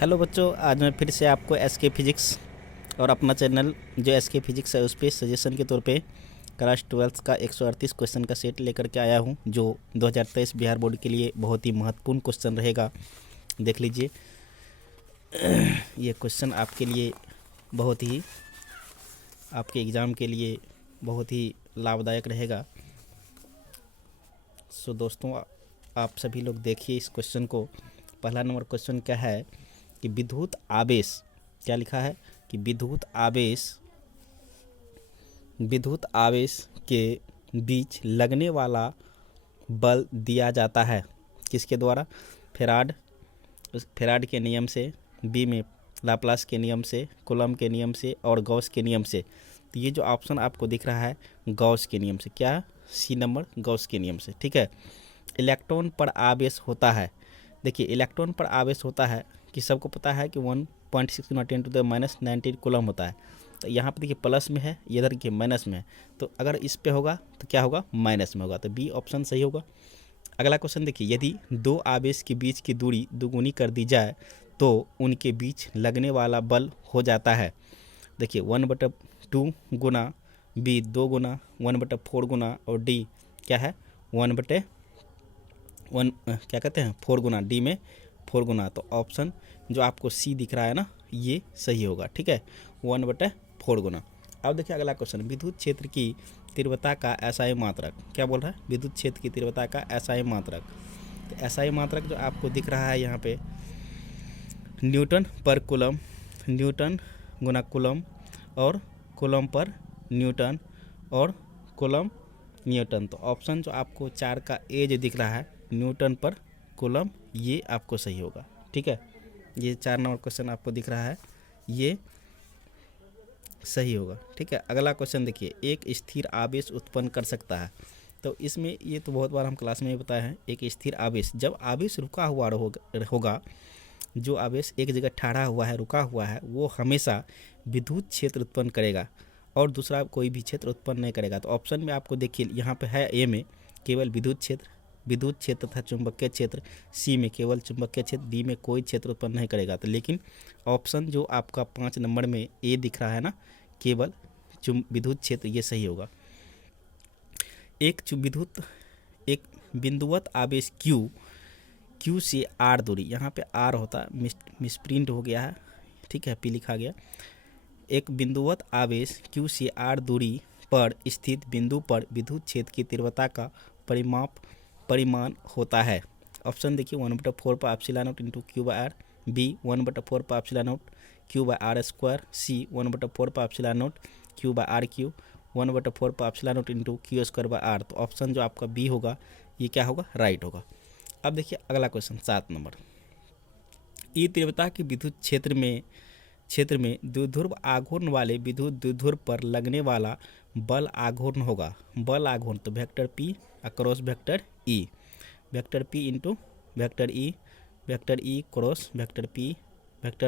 Hello बच्चों, आज मैं फिर से आपको एसके फिजिक्स और अपना चैनल जो एसके फिजिक्स है उस पर सजेशन के तौर पे क्लास 12 का 138 क्वेश्चन का सेट लेकर के आया हूं, जो 2023 बिहार बोर्ड के लिए बहुत ही महत्वपूर्ण क्वेश्चन रहेगा। देख लीजिए, ये क्वेश्चन आपके लिए बहुत ही आपके एग्ज़ाम के लिए बहुत ही लाभदायक रहेगा। सो दोस्तों, आप सभी लोग देखिए इस क्वेश्चन को। पहला नंबर क्वेश्चन क्या है कि विद्युत आवेश, क्या लिखा है कि विद्युत आवेश के बीच लगने वाला बल दिया जाता है किसके द्वारा? फेराड के नियम से, बी में लाप्लास के नियम से, कूलम के नियम से और गॉस के नियम से। तो ये जो ऑप्शन आपको दिख रहा है गॉस के नियम से, क्या? सी नंबर, गॉस के नियम से। ठीक है। इलेक्ट्रॉन पर आवेश होता है, देखिए इलेक्ट्रॉन पर आवेश होता है कि सबको पता है कि 1.6 × 10⁻19 कूलम होता है। तो यहाँ पे देखिए प्लस में है, इधर देखिए माइनस में है। तो अगर इस पे होगा तो क्या होगा? माइनस में होगा। तो बी ऑप्शन सही होगा। अगला क्वेश्चन देखिए, यदि दो आवेश के बीच की दूरी दुगुनी कर दी जाए तो उनके बीच लगने वाला बल हो जाता है। देखिए 1/2 गुना, बी 2 गुना, 1/4 गुना और डी क्या है? 1/1 क्या कहते हैं? 4 गुना, डी में 4 गुना। तो ऑप्शन जो आपको सी दिख रहा है ना, ये सही होगा। ठीक है, 1/4 गुना। अब देखिए अगला क्वेश्चन, विद्युत क्षेत्र की तीव्रता का एसआई मात्रक, क्या बोल रहा है? विद्युत क्षेत्र की तीव्रता का एसआई मात्रक। तो एसआई मात्रक जो आपको दिख रहा है यहाँ पे, न्यूटन पर कूलम, न्यूटन गुना कूलम और कूलम पर न्यूटन और कूलम न्यूटन। तो ऑप्शन जो आपको 4 का ए जो दिख रहा है, न्यूटन पर कूलम, ये आपको सही होगा। ठीक है, ये 4 नंबर क्वेश्चन आपको दिख रहा है, ये सही होगा। ठीक है। अगला क्वेश्चन देखिए, एक स्थिर आवेश उत्पन्न कर सकता है। तो इसमें ये तो बहुत बार हम क्लास में ही बताए हैं, एक स्थिर आवेश, जब आवेश रुका हुआ होगा, जो आवेश एक जगह ठहरा हुआ है, रुका हुआ है, वो हमेशा विद्युत क्षेत्र उत्पन्न करेगा और दूसरा कोई भी क्षेत्र उत्पन्न नहीं करेगा। तो ऑप्शन में आपको देखिए यहाँ पे है, ए में केवल विद्युत क्षेत्र तथा चुंबकीय क्षेत्र, सी में केवल चुंबकीय क्षेत्र, डी में कोई क्षेत्र उत्पन्न नहीं करेगा। तो लेकिन ऑप्शन जो आपका 5 नंबर में ए दिख रहा है ना, केवल विद्युत क्षेत्र, ये सही होगा। एक बिंदुवत आवेश क्यू से आर दूरी, यहाँ पे आर होता मिसप्रिंट हो गया है, ठीक है, पी लिखा गया। एक बिंदुवत आवेश क्यू से आर दूरी पर स्थित बिंदु पर विद्युत क्षेत्र की तीव्रता का परिमाण होता है। ऑप्शन देखिए 1/4 pi epsilon not into Q by R, B 1/4 pi epsilon naught Q by R square, C 1/4 pi epsilon naught Q by R cube, 1/4 pi epsilon not into Q square by R. तो option जो आपका B होगा, ये क्या होगा? Right होगा। अब देखिए अगला क्वेश्चन 7 नंबर, ई तीव्रता के विद्युत क्षेत्र में द्विध्रुव आघूर्ण वाले विद्युत द्विध्रुव पर लगने वाला बल आघूर्ण होगा। बल आघूर्ण तो vector P across vector E, vector P into vector E cross vector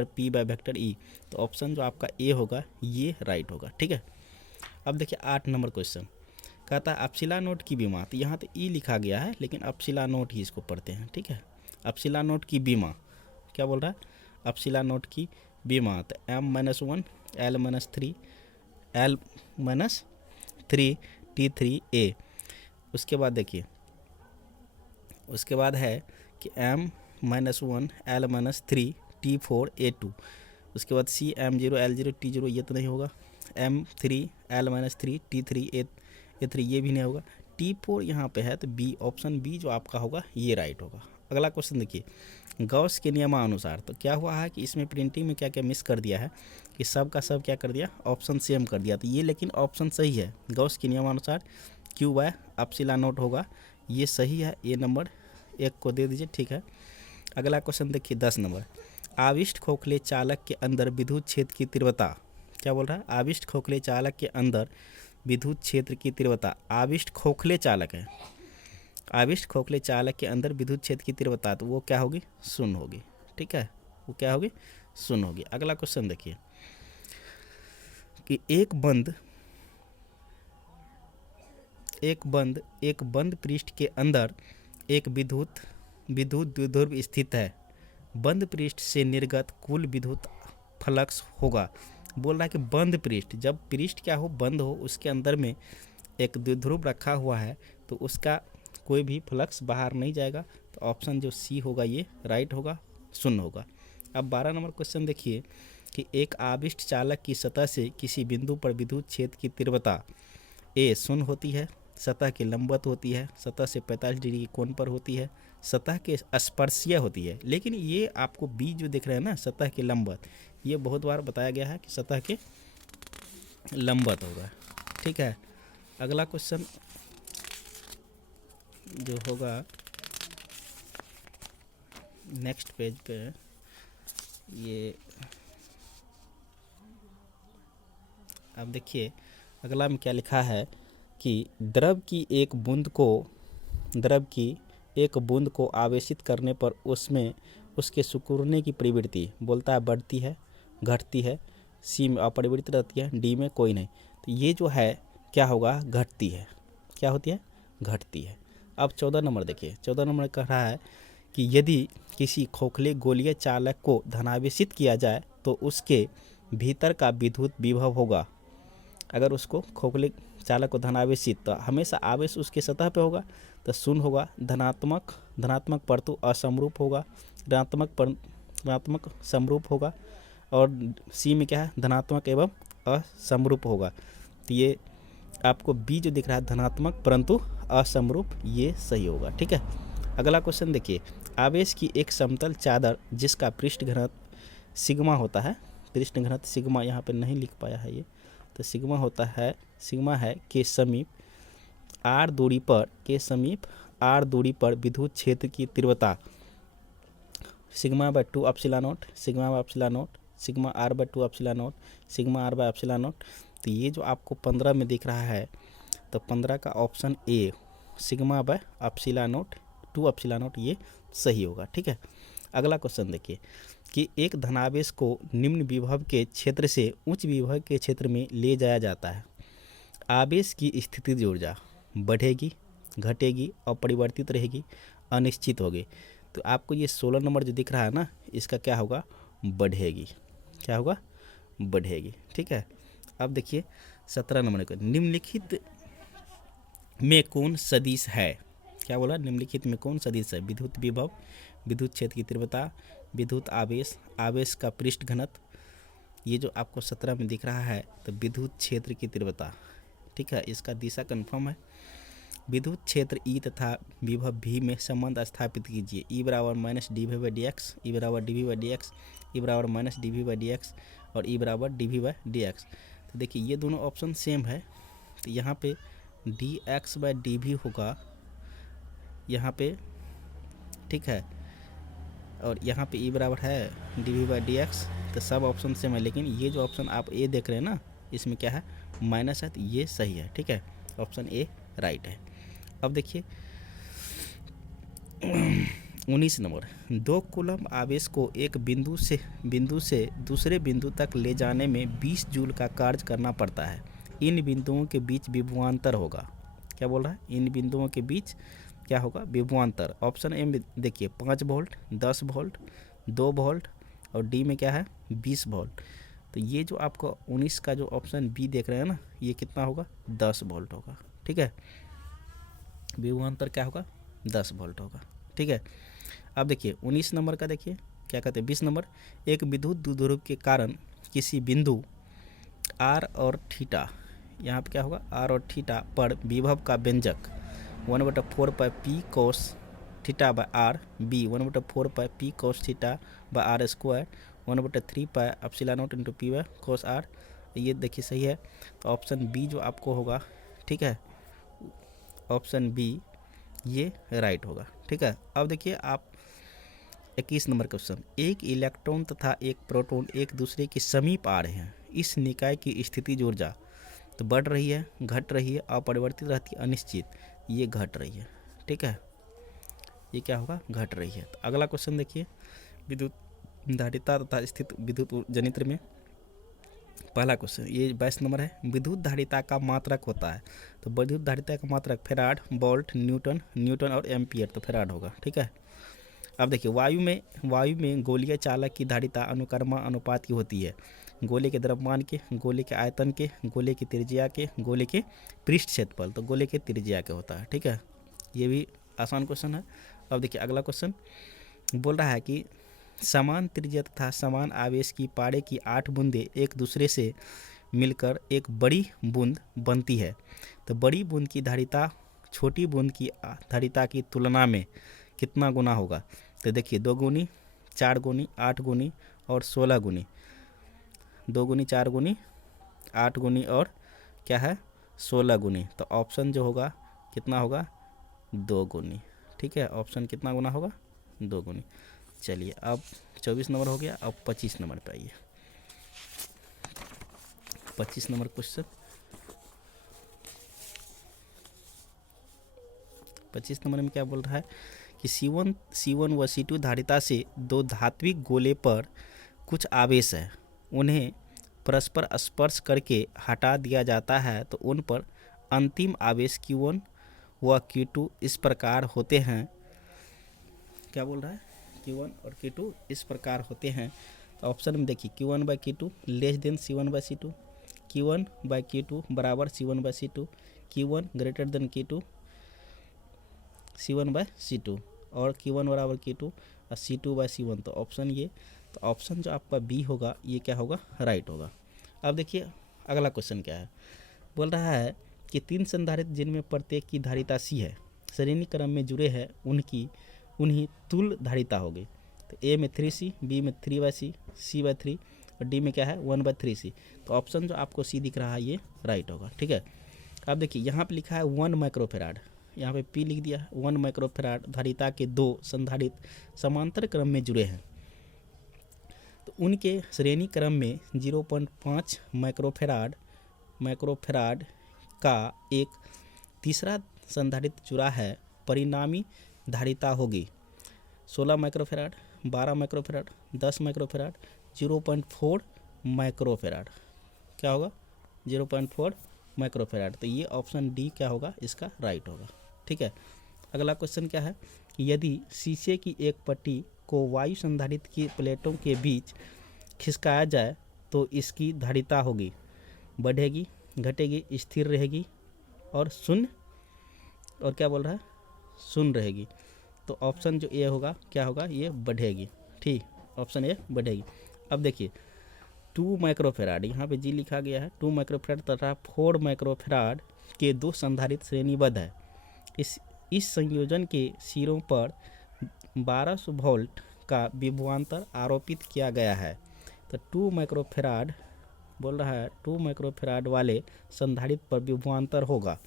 P by vector E. तो ऑप्शन जो आपका ए होगा, ये राइट होगा। ठीक है। अब देखिए 8 नंबर क्वेश्चन, कहता है एप्सिलॉन नोट की बीमा। तो यहाँ तो ई लिखा गया है, लेकिन एप्सिलॉन नोट ही इसको पढ़ते हैं। ठीक है, एप्सिलॉन नोट की बीमा, क्या बोल रहा है? एप्सिलॉन नोट की बीमा। तो m-1 L-3 T3a। उसके बाद देखिए, उसके बाद है कि m-1 L-3 T4a2। उसके बाद C m0 L0 T0, ये तो नहीं होगा। m3 L-3 T3a3, ये भी नहीं होगा। T4 यहाँ पे है, तो बी, ऑप्शन बी जो आपका होगा, ये राइट होगा। अगला क्वेश्चन देखिए, गॉस के नियमानुसार। तो क्या हुआ है कि इसमें प्रिंटिंग में क्या क्या मिस कर दिया है कि सब का सब क्या कर दिया? ऑप्शन सेम कर दिया। तो ये लेकिन ऑप्शन सही है, गॉस के नियमानुसार क्यू बाय एप्सिलॉन नोट होगा, ये सही है। ए नंबर 1 को दे दीजिए। ठीक है। अगला क्वेश्चन देखिए 10 नंबर, आविष्ट खोखले चालक के अंदर विद्युत क्षेत्र की तीव्रता, क्या बोल रहा है? आविष्ट खोखले चालक के अंदर विद्युत क्षेत्र की तीव्रता, आविष्ट खोखले चालक है, आविष्ट खोखले चालक के अंदर विद्युत क्षेत्र की तीव्रता, तो वो क्या होगी? शून्य होगी। ठीक है, वो क्या होगी? शून्य होगी। अगला क्वेश्चन देखिए कि एक बंद पृष्ठ के अंदर एक विद्युत द्विध्रुव स्थित है। बंद पृष्ठ से निर्गत कुल विद्युत फ्लक्स होगा। बोल रहा है कि बंद पृष्ठ, जब पृष्ठ क्या हो, बंद हो, उसके अंदर में एक द्विध्रुव रखा हुआ है तो उसका कोई भी फ्लक्स बाहर नहीं जाएगा। तो ऑप्शन जो सी होगा ये राइट होगा, शून्य होगा। अब 12 नंबर क्वेश्चन देखिए कि एक आविष्ट चालक की सतह से किसी बिंदु पर विद्युत क्षेत्र की तीव्रता ए शून्य होती है, सतह के लंबवत होती है, सतह से 45 डिग्री के कोण पर होती है, सतह के स्पर्शीय होती है। लेकिन ये आपको बी जो दिख रहे हैं ना, सतह के लंबवत, ये बहुत बार बताया गया है कि सतह के लंबवत होगा। ठीक है, अगला क्वेश्चन जो होगा नेक्स्ट पेज पे, ये अब देखिए अगला में क्या लिखा है कि द्रव की एक बूंद को आवेशित करने पर उसमें उसके सिकुड़ने की प्रवृत्ति बोलता है बढ़ती है, घटती है, सी में अपरिवर्तित रहती है, डी में कोई नहीं। तो ये जो है क्या होगा, घटती है। क्या होती है, घटती है। अब 14 नंबर देखिए, 14 नंबर कह रहा है कि यदि किसी खोखले गोलीय चालक को धनावेशित किया जाए तो उसके भीतर का विद्युत विभव होगा। अगर उसको खोखले चालक को धनावेशित, तो हमेशा आवेश उसके सतह पे होगा तो शून्य होगा। धनात्मक परंतु असमरूप होगा, ऋणात्मक समरूप होगा, और सी में क्या है, धनात्मक एवं असमरूप होगा। तो ये आपको बी जो दिख रहा है धनात्मक परंतु असमरूप, ये सही होगा। ठीक है, अगला क्वेश्चन देखिए, आवेश की एक समतल चादर जिसका पृष्ठ घनत्व सिग्मा होता है, पृष्ठ घनत्व सिग्मा यहाँ पे नहीं लिख पाया है ये, तो सिग्मा होता है, सिग्मा है के समीप आर दूरी पर विद्युत क्षेत्र की तीव्रता sigma by 2 epsilon naught, sigma by epsilon naught, sigma R by 2 epsilon naught, sigma R by epsilon naught. तो ये जो आपको 15 में दिख रहा है, तो 15 का option A sigma by epsilon not 2 epsilon not ये सही होगा। ठीक है, अगला क्वेश्चन देखिए कि एक धनावेश को निम्न विभव के क्षेत्र से उच्च विभव के क्षेत्र में ले जाया जाता है। आवेश की स्थितिज ऊर्जा बढ़ेगी, घटेगी, अपरिवर्तित रहेगी, अनिश्चित होगी। तो आपको ये 16 नंबर जो दिख रहा है ना, इसका क्या होगा, बढ़ेगी। क्या होगा, बढ़ेगी। ठीक है, अब देखिए 17 नंबर को, निम्नलिखित में कौन सदिश है। क्या बोला, निम्नलिखित में कौन सदिश है, विद्युत विभव, विद्युत क्षेत्र की तीव्रता, विद्युत आवेश, आवेश का पृष्ठ घनत्व। ये जो आपको 17 में दिख रहा है तो विद्युत क्षेत्र की तीव्रता। ठीक है, इसका दिशा कन्फर्म है। विद्युत क्षेत्र ई तथा विभव भी में संबंध स्थापित कीजिए। ई बराबर minus d we by D x, E बराबर d we by D x, E बराबर minus d we by D x और ई बराबर d we by D x. तो देखिए ये दोनों ऑप्शन सेम है, तो यहाँ पे D X by D V होगा यहाँ पे। ठीक है, और यहाँ पे ई बराबर है D we by D x. तो सब ऑप्शन सेम है, लेकिन ये जो ऑप्शन आप ए देख रहे हैं ना, इसमें क्या है, माइनस है, तो ये सही है। ठीक है, ऑप्शन ए राइट है। अब देखिए 19 नंबर, 2 कूलम आवेश को एक बिंदु से दूसरे बिंदु तक ले जाने में 20 जूल का कार्य करना पड़ता है। इन बिंदुओं के बीच विभवांतर होगा। क्या बोल रहा है, इन बिंदुओं के बीच क्या होगा, विभवांतर। ऑप्शन ए में देखिए 5 वोल्ट, 10 वोल्ट, 2 वोल्ट और डी में क्या है 20 वोल्ट। तो ये जो आपको 19 का जो ऑप्शन बी देख रहे हैं ना, ये कितना होगा, 10 वोल्ट होगा। ठीक है, विभवांतर क्या होगा, 10 वोल्ट होगा। ठीक है, अब देखिए 19 नंबर का देखिए क्या कहते हैं, 20 नंबर, एक विद्युत द्विध्रुव के कारण किसी बिंदु आर और थीटा, यहाँ पे क्या होगा, आर और थीटा पर विभव का व्यंजक 1/4 pi p cos theta by r, B 1/4 pi p cos theta by r square, 1/3 pi epsilon not into p by cos r. ये देखिए सही है, तो ऑप्शन बी जो आपको होगा, ठीक है, ऑप्शन बी ये राइट होगा। ठीक है, अब देखिए आप 21 नंबर क्वेश्चन, एक इलेक्ट्रॉन तथा एक प्रोटॉन एक दूसरे के समीप आ रहे हैं, इस निकाय की स्थितिज ऊर्जा तो बढ़ रही है, घट रही है, अपरिवर्तित रहती है, अनिश्चित, ये घट रही है। ठीक है, ये क्या होगा, घट रही है। तो अगला क्वेश्चन देखिए, विद्युत धारिता तथा स्थित विद्युत जनित्र में पहला क्वेश्चन, ये 22 नंबर है, विद्युत धारिता का मात्रक होता है। तो विद्युत धारिता का मात्रक फेराड, वोल्ट, न्यूटन और एम्पियर, तो फेराड होगा। ठीक है, अब देखिए वायु में गोलीय चालक की धारिता अनुकर्मा अनुपात की होती है गोले के द्रव्यमान के, गोले के आयतन के, गोले की त्रिज्या के, गोले के पृष्ठ क्षेत्रफल। तो गोले के त्रिज्या के होता है, ठीक है। ये भी आसान क्वेश्चन है। अब देखिए अगला क्वेश्चन बोल रहा है कि समान त्रिज्या तथा समान आवेश की पारे की 8 बूंदें एक दूसरे से मिलकर एक बड़ी बूंद बनती है। तो बड़ी बूंद की धारिता छोटी बूंद की धारिता की तुलना में कितना गुना होगा? तो देखिए 2 गुनी, 4 गुनी, 8 गुनी और 16 गुनी। 2 गुनी, 4 गुनी, 8 गुनी और क्या है 16 गुनी। तो ऑप्शन जो होगा कितना होगा? 2 गुनी, ठीक है। ऑप्शन कितना गुना होगा? 2 गुनी। चलिए अब 24 नंबर हो गया। अब 25 नंबर पे आइए। 25 नंबर क्वेश्चन। 25 नंबर में क्या बोल रहा है कि C1 व C2 धारिता से 2 धात्विक गोले पर कुछ आवेश है, उन्हें परस्पर स्पर्श करके हटा दिया जाता है तो उन पर अंतिम आवेश Q1 व Q2 इस प्रकार होते हैं। क्या बोल रहा है? Q1 और Q2 इस प्रकार होते हैं। तो ऑप्शन में देखिए Q1/Q2 less than C1/C2, Q1/Q2 बराबर C1/C2, Q1 greater than Q2 C1/C2 और Q1 बराबर Q2 और C2/C1। तो ऑप्शन ये, तो ऑप्शन जो आपका बी होगा ये क्या होगा? राइट होगा। अब देखिए अगला क्वेश्चन क्या है। बोल रहा है कि 3 संधारित्र जिनमें प्रत्येक की धारिता C है, श्रेणी क्रम में जुड़े हैं, उन्हीं तुल्य धारिता होगी। तो ए में 3C, बी में 3/C, C/3 और डी में क्या है 1/3C। तो ऑप्शन जो आपको सी दिख रहा है ये राइट होगा, ठीक है। अब देखिए यहाँ पे लिखा है 1 माइक्रोफेराड, यहाँ पे पी लिख दिया। 1 माइक्रोफेराड धारिता के 2 संधारित्र समांतर क्रम में जुड़े हैं तो उनके श्रेणी क्रम में 0.5 माइक्रोफेराड का एक तीसरा संधारित्र जुड़ा है। परिणामी धारिता होगी 16 माइक्रोफेराड, 12 माइक्रोफेराड, 10 माइक्रोफेराड, 0.4 माइक्रोफेराड। क्या होगा? 0.4 माइक्रोफेराड। तो ये ऑप्शन डी क्या होगा? इसका राइट होगा, ठीक है। अगला क्वेश्चन क्या है? यदि शीशे की एक पट्टी को वायु संधारित्र की प्लेटों के बीच खिसकाया जाए तो इसकी धारिता होगी, बढ़ेगी, घटेगी, स्थिर रहेगी और शून्य, और क्या बोल रहा है? शून्य रहेगी। तो ऑप्शन जो ए होगा क्या होगा? ये बढ़ेगी, ठीक। ऑप्शन ए बढ़ेगी। अब देखिए 2 माइक्रोफेराड, यहाँ पे जी लिखा गया है। 2 माइक्रोफेराड तथा 4 माइक्रोफेराड के 2 संधारित्र श्रेणीबद्ध है। इस संयोजन के सिरों पर 1200 वोल्ट का विभवांतर आरोपित किया गया है। तो 2 माइक्रोफेराड बोल रहा है 2 माइक्रोफेराड वाले संधारित्र पर विभवांतर होगा।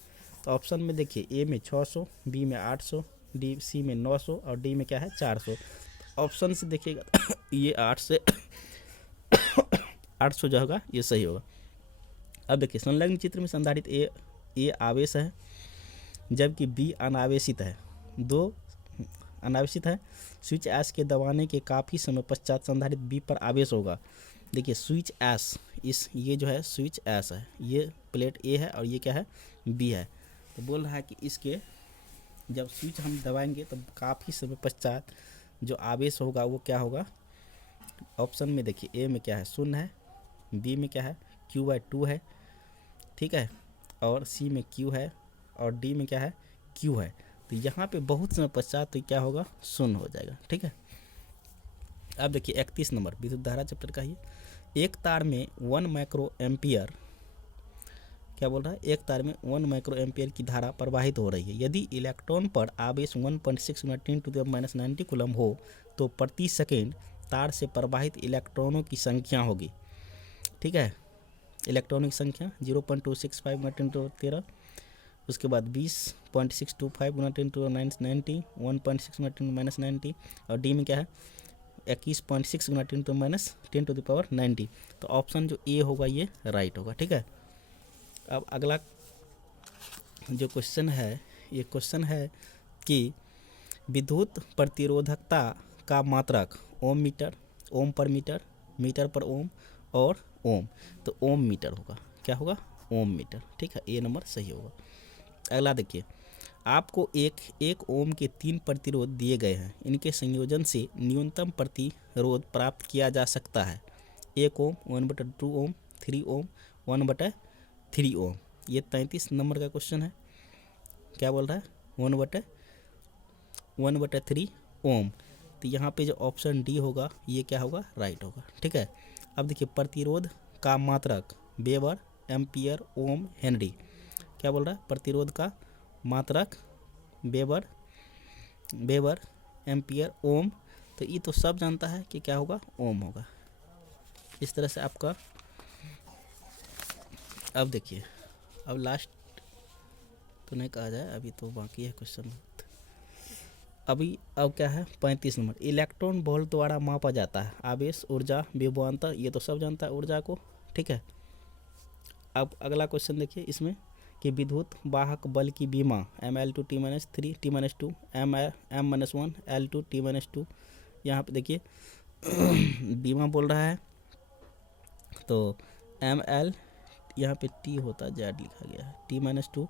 तो ऑप्शन में देखिए ए में 600, बी में 800, डी सी में 900 और डी में क्या है 400। ऑप्शन से देखिएगा ये 800 जो होगा ये सही होगा। अब देखिए संलग्न चित्र में संधारित्र ए आवेश है जबकि बी अनावेशित है। 2 अनावेशित है। स्विच एस के दबाने के काफ़ी समय पश्चात संधारित्र बी पर आवेश होगा। देखिए स्विच एस, ये जो है स्विच एस है, ये प्लेट ए है और ये क्या है बी है। तो बोल रहा है कि इसके जब स्विच हम दबाएंगे तो काफ़ी समय पश्चात जो आवेश होगा वो क्या होगा? ऑप्शन में देखिए ए में क्या है 0 है, बी में क्या है Q/2 है, ठीक है, और सी में Q है और डी में क्या है Q है। तो यहाँ पे बहुत समय पश्चात तो क्या होगा? 0 हो जाएगा, ठीक है। अब देखिए 31 नंबर विद्युत धारा चैप्टर का ही। एक तार में 1 माइक्रो एम्पियर, क्या बोल रहा है? एक तार में 1 माइक्रो एम्पियर की धारा प्रवाहित हो रही है। यदि इलेक्ट्रॉन पर आवेश 1.6 × 10⁻90 कूलम हो तो प्रति सेकेंड तार से प्रवाहित इलेक्ट्रॉनों की संख्या होगी, ठीक है। इलेक्ट्रॉनों की संख्या 0.265 × 10⁻13, उसके बाद 20.625 × 10⁻90, 1.6 × 10⁻90 और डी में क्या है 21.6 × 10⁻90। तो ऑप्शन जो ए होगा ये राइट होगा, ठीक है। अब अगला जो क्वेश्चन है, ये क्वेश्चन है कि विद्युत प्रतिरोधकता का मात्रक ओम मीटर, ओम पर मीटर, मीटर पर ओम और ओम। तो ओम मीटर होगा, क्या होगा? ओम मीटर, ठीक है। ए नंबर सही होगा। अगला देखिए आपको एक ओम के 3 प्रतिरोध दिए गए हैं, इनके संयोजन से न्यूनतम प्रतिरोध प्राप्त किया जा सकता है। 1 ओम, 1/2 ओम, 3 ओम, 1/3 ओम। ये 33 नंबर का क्वेश्चन है। क्या बोल रहा है? 1/3 ओम। तो यहाँ पे जो ऑप्शन डी होगा ये क्या होगा? राइट होगा। ठीक है। अब देखिए प्रतिरोध का मात्रक वेबर, एम्पियर, ओम, हेनरी। क्या बोल रहा है? प्रतिरोध का मात्रक वेबर, एम्पियर, ओम। तो ये तो सब जानता है कि क्या होगा? ओम होगा। इस तरह से आपका, अब देखिए, अब लास्ट तो नहीं कहा जाए, अभी तो बाकी है क्वेश्चन। अब क्या है? 35 नंबर, इलेक्ट्रॉन वोल्ट द्वारा मापा जाता है आवेश, ऊर्जा, विभवांतर। ये तो सब जानता है ऊर्जा को। ठीक है। अब अगला क्वेश्चन देखिए इसमें कि विद्युत वाहक बल की बीमा ml2 t-3 t-2 m-1 l2 t-2। यहाँ पे देखिए बीमा बोल रहा है तो ml, यहाँ पे t होता जेड लिखा गया है, t-2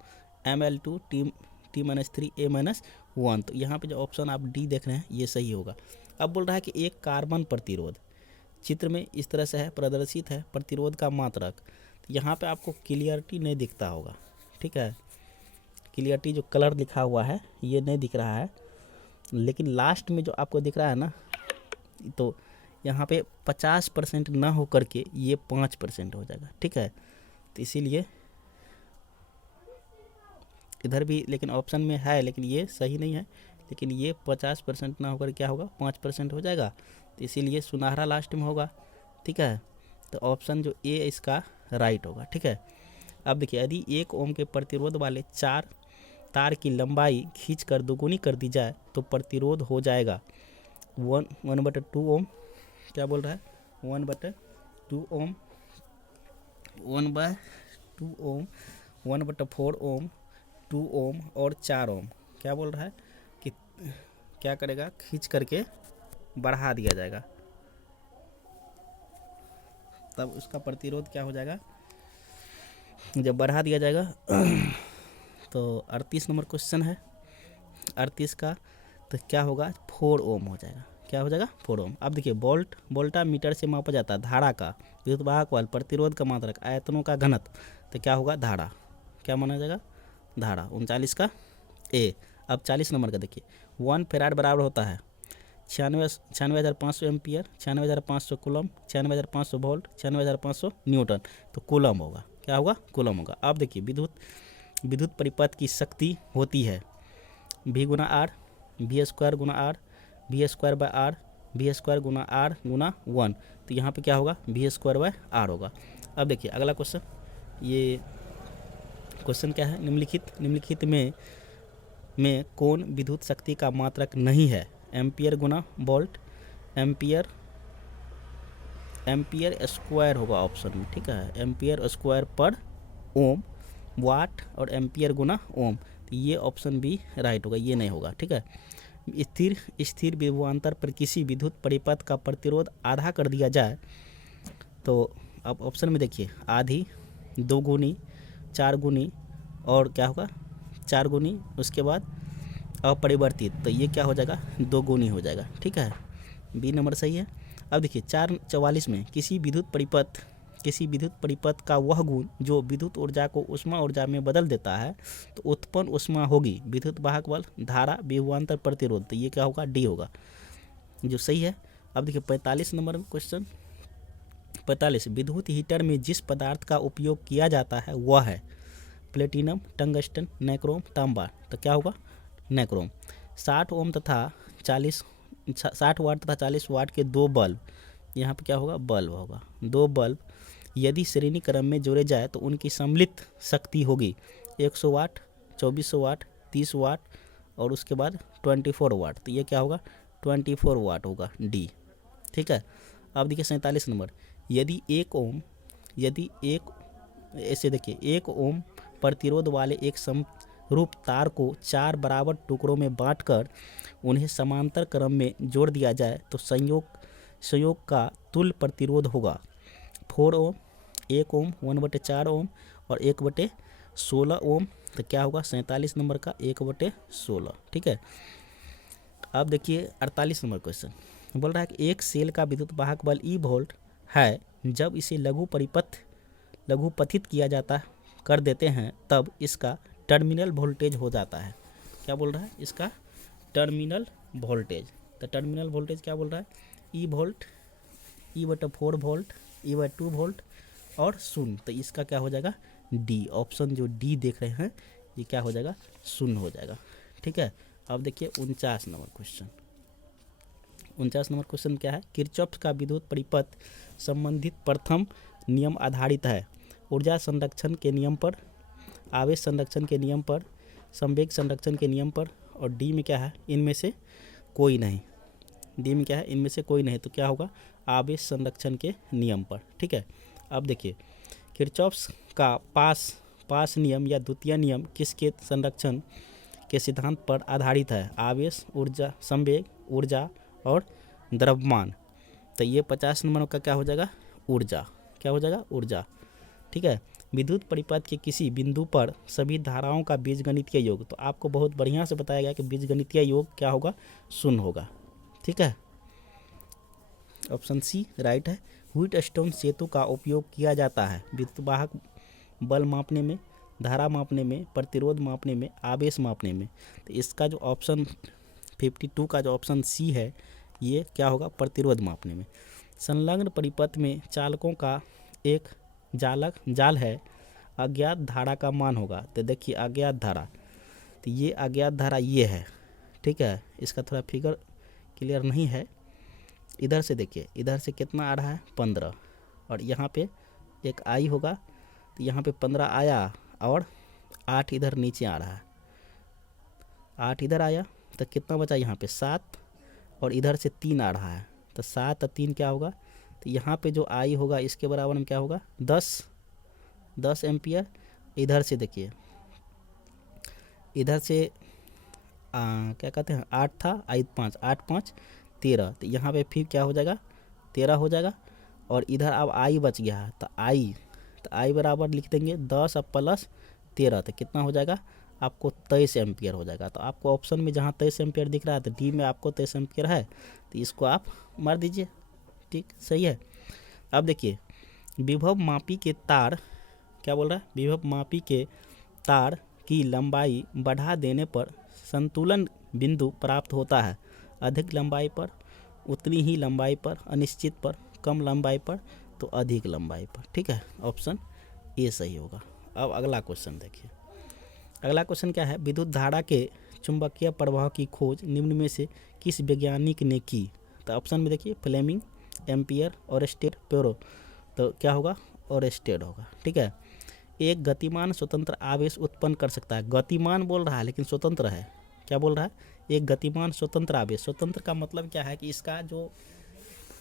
ml2 t-3 a-1। तो यहाँ पे जो ऑप्शन आप डी देख रहे हैं ये सही होगा। अब बोल रहा है कि एक कार्बन प्रतिरोध चित्र में इस तरह से है, प्रदर्शित है प्रतिरोध का मात्रक। तो यहाँ पे आपको क्लियरिटी नहीं दिखता होगा। ठीक है, क्लियरिटी जो कलर लिखा हुआ है ये नहीं दिख रहा है, लेकिन लास्ट में जो आपको दिख रहा है ना, तो यहाँ पे 50% ना हो करके ये 5% हो जाएगा। ठीक है, तो इसीलिए इधर भी लेकिन ऑप्शन में है, लेकिन ये सही नहीं है, लेकिन ये 50% ना होकर क्या होगा? 5% हो जाएगा। तो इसीलिए सुनहरा लास्ट में होगा। ठीक है, तो ऑप्शन जो ए इसका राइट होगा। ठीक है। अब देखिए यदि 1 ओम के प्रतिरोध वाले 4 तार की लंबाई खींचकर दोगुनी कर दी जाए तो प्रतिरोध हो जाएगा 1/2 ओम। क्या बोल रहा है? 1/2 ओम, 1/2 ओम, 1/4 ओम, 2 ओम और 4 ओम। क्या बोल रहा है कि क्या करेगा? खींच करके बढ़ा दिया जाएगा, तब उसका प्रतिरोध क्या हो जाएगा? जब बढ़ा दिया जाएगा तो 38 नंबर क्वेश्चन है। 38 का तो क्या होगा? 4 ओम हो जाएगा। क्या हो जाएगा? 4 ओम। अब देखिए वोल्टा मीटर से मापा जाता है धारा का विद्युत वाहक वाल प्रतिरोध का मात्रक आयतनों का घनत्व। तो क्या होगा? धारा। क्या माना जाएगा? धारा। 39 का ए। अब 40 नंबर का देखिए 1 फेराड बराबर होता है 96,500 एम्पियर, 96,500 कूलम, 96,500 वोल्ट, 96,500 न्यूटन। तो कूलम होगा। क्या होगा? कूलम होगा। अब देखिए विद्युत परिपथ की शक्ति होती है v गुना आर, वी स्क्वायर गुना r, v square by r, v square गुना आर गुना 1। तो यहाँ पे क्या होगा? वी स्क्वायर बाय आर होगा। अब देखिए अगला क्वेश्चन, ये क्वेश्चन क्या है? निम्नलिखित में कौन विद्युत शक्ति का मात्रक नहीं है? एम्पियर गुना वोल्ट, एम्पियर स्क्वायर होगा ऑप्शन में। ठीक है, एम्पियर स्क्वायर पर ओम, वाट और एम्पियर गुना ओम। तो ये ऑप्शन भी राइट होगा, ये नहीं होगा। ठीक है। स्थिर विभवांतर पर किसी विद्युत परिपथ का प्रतिरोध आधा कर दिया जाए तो अब ऑप्शन में देखिए आधी, 2 गुनी, 4 गुनी और क्या होगा? 4 गुनी, उसके बाद अपरिवर्तित। तो ये क्या हो जाएगा? 2 गुनी हो जाएगा। ठीक है, बी नंबर सही है। अब देखिए 444 में किसी विद्युत परिपथ का वह गुण जो विद्युत ऊर्जा को ऊष्मा ऊर्जा में बदल देता है तो उत्पन्न ऊष्मा होगी विद्युत वाहक बल, धारा, विभवांतर, प्रतिरोध। तो ये क्या होगा? डी होगा, जो सही है। अब देखिए 45 नंबर में क्वेश्चन 45, विद्युत हीटर में जिस पदार्थ का उपयोग किया जाता है वह है प्लेटिनम, टंगस्टन, नाइक्रोम, तांबा। तो क्या होगा? नाइक्रोम। 60 ओम तथा 60 वाट तथा 40 वाट के 2 बल्ब, यहाँ पे क्या होगा? बल्ब होगा। 2 बल्ब यदि श्रेणी क्रम में जोड़े जाए तो उनकी सम्मिलित शक्ति होगी 100 वाट, 2400 वाट, 30 वाट और उसके बाद 24 वाट। तो ये क्या होगा? 24 वाट होगा, डी। ठीक है। अब देखिए 47 नंबर, यदि 1 ओम प्रतिरोध वाले एक समरूप तार को 4 बराबर टुकड़ों में बांटकर उन्हें समांतर क्रम में जोड़ दिया जाए तो संयोग का तुल्य प्रतिरोध होगा 4 ओम, 1 ओम, 1/4 ओम और 1/16 ओम तो क्या होगा 47 नंबर का 1/16। ठीक है। अब देखिए 48 नंबर क्वेश्चन बोल रहा है कि एक सेल का विद्युत वाहक बल ई वोल्ट है, जब इसे लघुपथित किया जाता कर देते हैं तब इसका टर्मिनल वोल्टेज हो जाता है। क्या बोल रहा है? इसका टर्मिनल वोल्टेज। तो टर्मिनल वोल्टेज क्या बोल रहा है? ई volt, E/4 volt, E/2 volt और शून्य। तो इसका क्या हो जाएगा? डी। ऑप्शन जो डी देख रहे हैं ये क्या हो जाएगा? शून्य हो जाएगा। ठीक है। अब देखिए 49 नंबर क्वेश्चन। 49 नंबर क्वेश्चन क्या है? किरचॉफ का विद्युत परिपथ संबंधित प्रथम नियम आधारित है। ऊर्जा संरक्षण के नियम पर, आवेश संरक्षण के नियम पर, संवेग संरक्षण के नियम पर, और डी में क्या है? इनमें से कोई नहीं। डी में क्या है? इनमें से कोई नहीं। तो क्या होगा? आवेश संरक्षण के नियम पर। ठीक है। अब देखिए किरचॉफ का पास नियम या द्वितीय नियम किसके संरक्षण के सिद्धांत पर आधारित है? आवेश, ऊर्जा, संवेग, ऊर्जा और द्रव्यमान। तो ये 50 नंबर का क्या हो जाएगा? ऊर्जा। क्या हो जाएगा? ऊर्जा। ठीक है। विद्युत परिपथ के किसी बिंदु पर सभी धाराओं का बीजगणितीय योग। तो आपको बहुत बढ़िया से बताया गया कि बीजगणितीय योग क्या होगा? शून्य होगा। ठीक है। ऑप्शन सी राइट है। व्हीटस्टोन सेतु का उपयोग किया जाता है विद्युत वाहक बल मापने में, धारा मापने में, प्रतिरोध मापने में, आवेश मापने में। तो इसका जो ऑप्शन 52 का जो ऑप्शन सी है ये क्या होगा? प्रतिरोध मापने में। संलग्न परिपथ में चालकों का एक जाल है, अज्ञात धारा का मान होगा। तो देखिए अज्ञात धारा, तो ये अज्ञात धारा ये है। ठीक है। इसका थोड़ा फिगर क्लियर नहीं है। इधर से देखिए, इधर से कितना आ रहा है? 15, और यहाँ पे एक आई होगा, तो यहाँ पे 15 आया और 8 इधर नीचे आ रहा है। 8 इधर आया तो कितना बचा? यहाँ पे 7, और इधर से 3 आ रहा है। तो 7 और 3 क्या होगा? तो यहाँ पे जो आई होगा इसके बराबर में क्या होगा? 10 एम्पियर। इधर से देखिए, इधर से क्या कहते हैं? 8 था, आई 5, 8 5 13। तो यहाँ पे फिर क्या हो जाएगा? 13 हो जाएगा। और इधर अब आई बच गया है, तो आई बराबर लिख देंगे 10 अब प्लस 13। तो कितना हो जाएगा? आपको 23 एम्पियर हो जाएगा। तो आपको ऑप्शन में जहाँ 23 एम्पियर दिख रहा है तो डी में आपको 23 एम्पियर है, तो इसको आप मार दीजिए। ठीक, सही है। अब देखिए विभव मापी के तार, क्या बोल रहा है? विभव मापी के तार की लंबाई बढ़ा देने पर संतुलन बिंदु प्राप्त होता है। अधिक लंबाई पर, उतनी ही लंबाई पर, अनिश्चित पर, कम लंबाई पर, तो अधिक लंबाई पर। ठीक है। ऑप्शन ए सही होगा। अब अगला क्वेश्चन देखिए। अगला क्वेश्चन क्या है? विद्युत धारा के चुंबकीय प्रवाह की खोज निम्न में से किस वैज्ञानिक ने की? तो ऑप्शन में देखिए फ्लेमिंग, एम्पियर, ओरेस्टेड, पेरो। तो क्या होगा? ओरेस्टेड होगा। ठीक है। एक गतिमान स्वतंत्र आवेश उत्पन्न कर सकता है। गतिमान बोल रहा है लेकिन स्वतंत्र है। क्या बोल रहा है? एक गतिमान स्वतंत्र आवेश। स्वतंत्र का मतलब क्या है कि इसका जो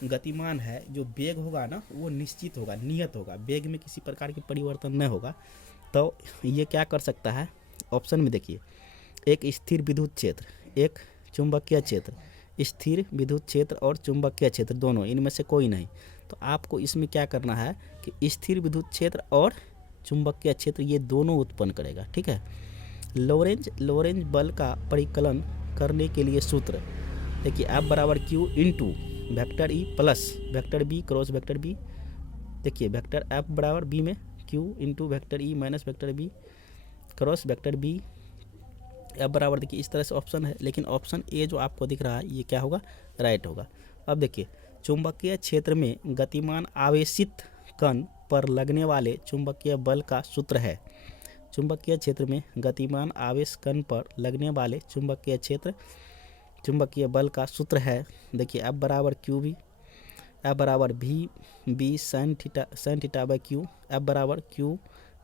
गतिमान है, जो वेग होगा ना, वो निश्चित होगा, नियत होगा, वेग में किसी प्रकार की परिवर्तन नहीं होगा। तो ये क्या कर सकता है? ऑप्शन में देखिए एक स्थिर विद्युत क्षेत्र, एक चुंबकीय क्षेत्र, स्थिर विद्युत क्षेत्र और चुंबकीय क्षेत्र दोनों, इनमें से कोई नहीं। तो आपको इसमें क्या करना है कि स्थिर विद्युत क्षेत्र और चुंबकीय क्षेत्र ये दोनों उत्पन्न करेगा। ठीक है। लोरेंज बल का परिकलन करने के लिए सूत्र देखिए F बराबर Q into vector E plus vector B cross vector B। देखिए वेक्टर F बराबर B में Q into vector E minus vector B cross vector B। F बराबर देखिए इस तरह से ऑप्शन है, लेकिन ऑप्शन ए जो आपको दिख रहा है ये क्या होगा? राइट होगा। अब देखिए चुंबकीय क्षेत्र में गतिमान आवेशित कण पर लगने वाले चुंबकीय बल का सूत्र है। चुंबकीय क्षेत्र में गतिमान आवेश कण पर लगने वाले चुंबकीय बल का सूत्र है। देखिए F बराबर क्यू बी, F बराबर V B sine theta by Q, F बराबर Q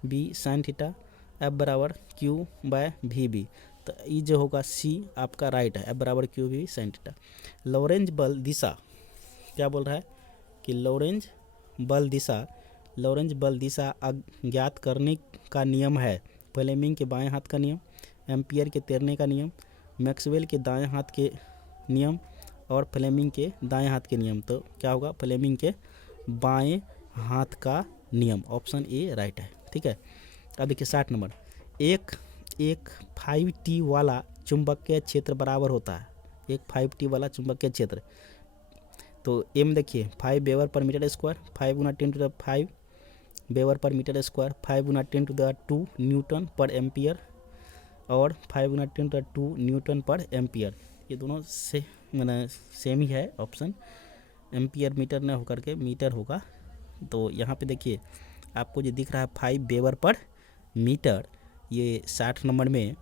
B sine theta, F बराबर क्यू बाय भी बी। तो ये जो होगा सी आपका राइट है, F बराबर Q B sine theta. Lorentz बल दिशा, क्या बोल रहा है कि लोरेंज बल दिशा अज्ञात करने का नियम है। फ्लेमिंग के बाएं हाथ का नियम, एम्पियर के तैरने का नियम, मैक्सवेल के दाएं हाथ के नियम और फ्लेमिंग के दाएं हाथ के नियम। तो क्या होगा? फ्लेमिंग के बाएं हाथ का नियम। ऑप्शन ए राइट है। ठीक है। अब देखिए 60 नंबर। एक एक 5T वाला चुंबकीय क्षेत्र बराबर होता है, एक 5T वाला चुंबकीय क्षेत्र। तो एम देखिए 5 वेबर पर मीटर स्क्वायर, 5 गुना 10⁵ वेबर पर मीटर स्क्वायर, 5 गुना 10⁵2 न्यूटन पर एम्पियर और 5 गुना 10⁵2 न्यूटन पर एम्पियर। ये दोनों से मैंने सेम ही है ऑप्शन, एम्पियर मीटर न होकर के मीटर होगा। तो यहाँ पे देखिए आपको जो दिख रहा है 5 वेबर पर मीटर, ये 60 नंबर में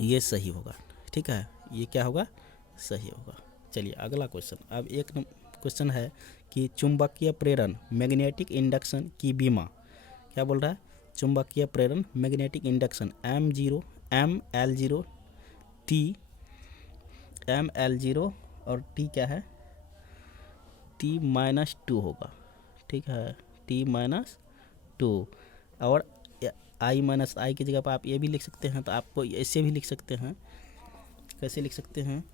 ये सही होगा, ठीक है, ये क्या होगा, सही होगा। चलिए अगला क्वेश्चन। अब एक क्वेश्चन है कि चुंबकीय प्रेरण मैग्नेटिक इंडक्शन की बीमा, क्या बोल रहा है, चुंबकीय प्रेरण मैग्नेटिक इंडक्शन ML0 और T क्या है, T-2 होगा, ठीक है, T-2 और I की जगह पर आप ये भी लिख सकते हैं, तो आपको ऐसे भी लिख सकते हैं, कैसे लिख सकते हैं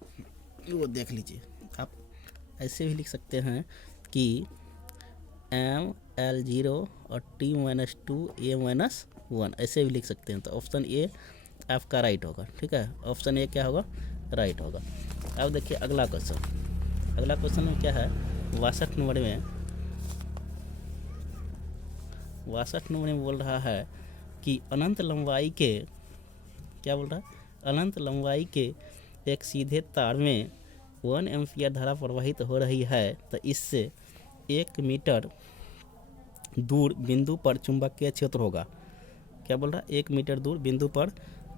वो देख लीजिए। आप ऐसे भी लिख सकते हैं कि ML0 और T-2 A-1 ऐसे भी लिख सकते हैं। तो ऑप्शन ए आपका राइट होगा, ठीक है, ऑप्शन ए क्या होगा, राइट होगा। अब देखिए अगला क्वेश्चन। अगला क्वेश्चन में क्या है, 62 नंबर में बोल रहा है कि अनंत लंबाई के, क्या बोल रहा है, अनंत लंबाई के एक सीधे तार में 1 एम्पियर धारा प्रवाहित हो रही है, तो इससे 1 मीटर दूर बिंदु पर चुंबकीय क्षेत्र होगा। क्या बोल रहा है, 1 मीटर दूर बिंदु पर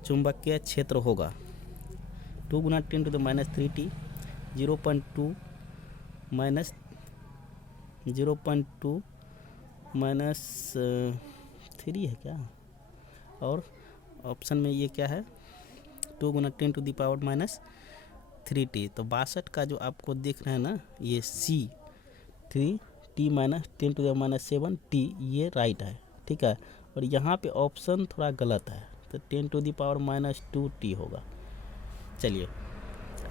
चुंबकीय क्षेत्र होगा। 2 गुना 10⁻³ 0.2 माइनस 0.2 माइनस 3 है क्या, और ऑप्शन में ये क्या है 2 गुना 10⁻³ तो 62 का जो आपको देख रहे हैं ना, ये C 3T-10⁻7T ये राइट है, ठीक है, और यहाँ पे ऑप्शन थोड़ा गलत है, तो 10⁻2T होगा। चलिए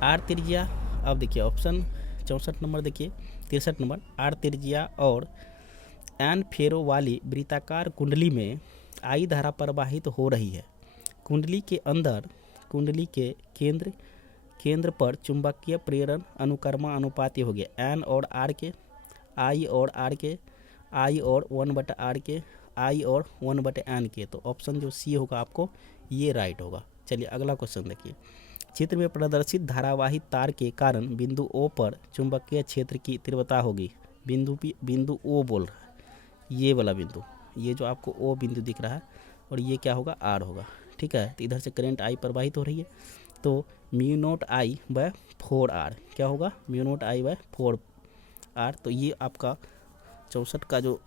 आर त्रिज्या, अब देखिए ऑप्शन 64 नंबर, देखिए 63 नंबर, आर त्रिज्या और एन फेरो वाली वृत्ताकार कुंडली में आई धारा प्रवाहित हो रही है। कुंडली के अंदर कुंडली के केंद्र पर चुंबकीय प्रेरण अनुकर्मा अनुपाती हो गया, एन और आर के, आई और आर के, आई और 1/r के, आई और 1/n के। तो ऑप्शन जो सी होगा आपको ये राइट होगा। चलिए अगला क्वेश्चन देखिए। चित्र में प्रदर्शित धारावाही तार के कारण बिंदु O पर चुंबकीय क्षेत्र की तीव्रता होगी। बिंदु O बोल रहा है, ये वाला बिंदु, ये जो आपको O बिंदु दिख रहा है, और ये क्या होगा, R होगा, ठीक है। तो इधर से करंट I प्रवाहित हो रही है, तो μ0I/4R क्या होगा, μ0I/4R। तो ये आपका 64 का जो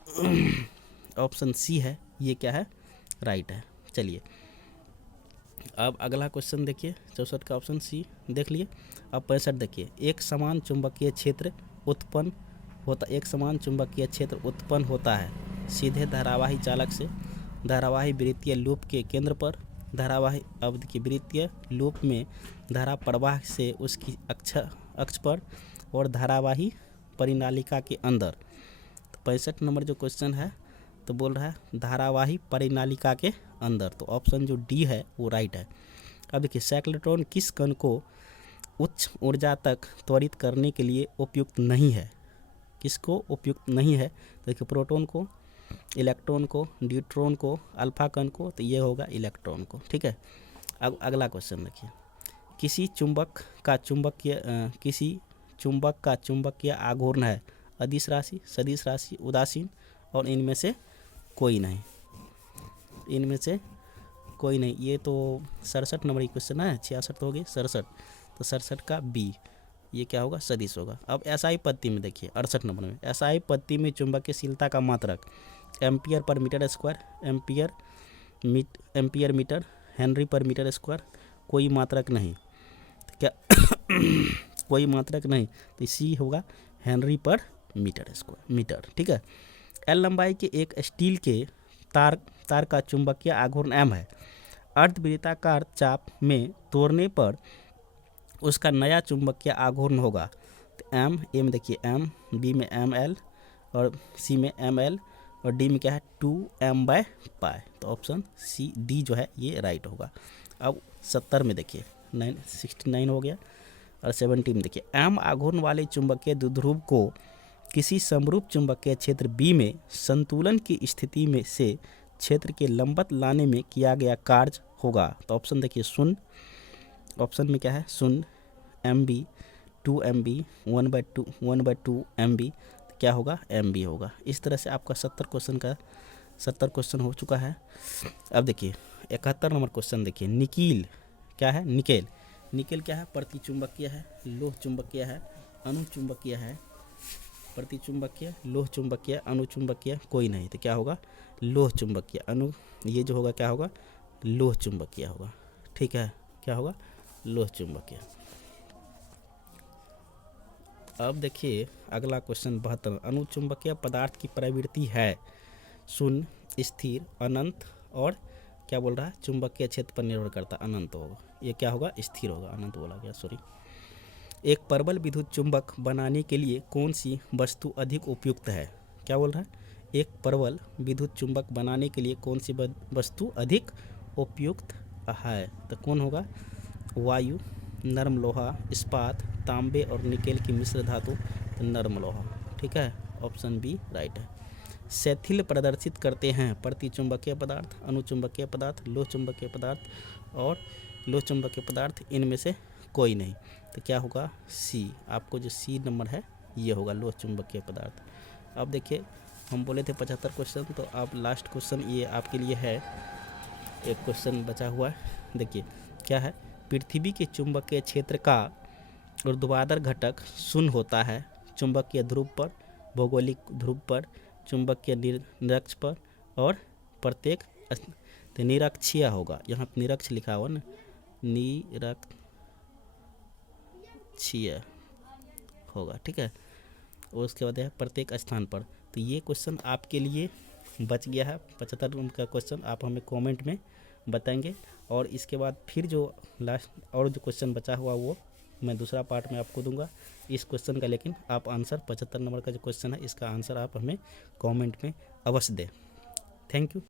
ऑप्शन सी है ये क्या है, राइट है। चलिए अब अगला क्वेश्चन देखिए, 64 का ऑप्शन सी देख लिए। अब 65 देखिए, एक समान चुंबकीय क्षेत्र उत्पन्न होता है सीधे धारावाही चालक से धारावाही वृत्तीय लूप के केंद्र पर। धारावाही, अब देखिए वृत्तीय लूप में धारा प्रवाह से उसकी अक्ष पर और धारावाही परिनालिका के अंदर। तो 65 नंबर जो क्वेश्चन है तो बोल रहा है धारावाही परिनालिका के अंदर, तो ऑप्शन जो डी है वो राइट है। अब देखिए साइक्लोट्रॉन किस कण को उच्च ऊर्जा तक त्वरित करने के लिए उपयुक्त नहीं है, किसको उपयुक्त नहीं है, तो देखिए प्रोटॉन को, इलेक्ट्रॉन को, न्यूट्रॉन को, अल्फा कण को, तो ये होगा इलेक्ट्रॉन को, ठीक है। अब अगला क्वेश्चन देखिए, किसी चुंबक का चुंबकीय आघूर्ण है अदिश राशि, सदिश राशि, उदासीन और इनमें से कोई नहीं, ये तो 67 नंबर की क्वेश्चन है, 66 तो हो गई, 67, तो 67 का बी ये क्या होगा, सदिश होगा। अब एसआई पत्ती में देखिए 68 नंबर में, एसआई पत्ती में चुंबकीयशीलता का मात्रक एम्पियर पर metre square, ampere metre, henry पर मीटर स्क्वायर, कोई मात्रक नहीं, तो क्या कोई मात्रक नहीं, तो सी होगा हेनरी पर मीटर, ठीक है। एल लंबाई के एक स्टील के तार का चुंबकीय आघूर्ण एम है। अर्धवृत्ताकार चाप में तोड़ने पर उसका नया चुंबकीय आघूर्ण होगा। तो एम देखिए एम, बी में एम एल और सी में एम एल और डी में क्या है 2m/π। तो ऑप्शन सी डी जो है ये राइट होगा। अब 70 में देखिए 69 हो गया और 70 में देखिए एम आघूर्ण वाले चुंबकीय द्विध्रुव को किसी समरूप चुंबकीय क्षेत्र बी में संतुलन की स्थिति में से क्षेत्र के लंबवत लाने में किया गया कार्य होगा। तो ऑप्शन देखिए शून्य, ऑप्शन में क्या है शून्य, MB 2MB 1/2 MB, क्या होगा MB होगा। इस तरह से आपका 70 क्वेश्चन हो चुका है। अब देखिए 71 नंबर क्वेश्चन देखिए, निकील क्या है, निकेल, निकेल क्या है, प्रतिचुंबकीय है, लोह चुंबकीय है, अनुचुंबकीय है, प्रतिचुंबकीय, लोह चुंबकीय, अनुचुंबकीय कोई नहीं, तो क्या होगा लोह चुंबकीय, अनु ये जो होगा क्या होगा लोह चुंबकीय होगा। ठीक है, क्या होगा लोह चुंबकीय। अब देखिए अगला क्वेश्चन 72, अनुचुंबकीय पदार्थ की प्रवृत्ति है शून्य, स्थिर, अनंत और क्या बोल रहा है चुंबकीय क्षेत्र पर निर्भर करता, अनंत होगा। ये क्या होगा स्थिर होगा, अनंत बोला गया सॉरी। एक प्रबल विद्युत चुंबक बनाने के लिए कौन सी वस्तु अधिक उपयुक्त है, क्या बोल रहा है एक प्रबल विद्युत चुंबक बनाने के लिए कौन सी वस्तु अधिक उपयुक्त है, तो कौन होगा वायु, नरम लोहा, इस्पात, तांबे और निकेल की मिश्र धातु, तो नरम लोहा। ठीक है, ऑप्शन बी राइट है। शैथिल्य प्रदर्शित करते हैं प्रतिचुंबकीय पदार्थ, अनुचुंबकीय पदार्थ, लोह चुंबकीय पदार्थ और लोह चुंबकीय पदार्थ, इनमें से कोई नहीं, तो क्या होगा सी, आपको जो सी नंबर है ये होगा लोह चुंबकीय पदार्थ। अब देखिए हम बोले थे 75 क्वेश्चन, तो आप लास्ट क्वेश्चन ये आपके लिए है, एक क्वेश्चन बचा हुआ है। देखिए क्या है, पृथ्वी के चुंबकीय क्षेत्र का ऊर्ध्वाधर घटक शून्य होता है चुंबकीय ध्रुव पर, भौगोलिक ध्रुव पर, चुंबकीय निरक्ष पर और प्रत्येक तो निरक्षीय होगा, यहाँ पे निरक्ष लिखा हुआ ना, निरक्षीय होगा। ठीक है, और उसके बाद है प्रत्येक स्थान पर। तो ये क्वेश्चन आपके लिए बच गया है 75 नंबर का क्वेश्चन, आप हमें कमेंट में बताएंगे। और इसके बाद फिर जो लास्ट और जो क्वेश्चन बचा हुआ वो मैं दूसरा पार्ट में आपको दूंगा इस क्वेश्चन का, लेकिन आप आंसर 75 नंबर का जो क्वेश्चन है इसका आंसर आप हमें कमेंट में अवश्य दें। Thank you.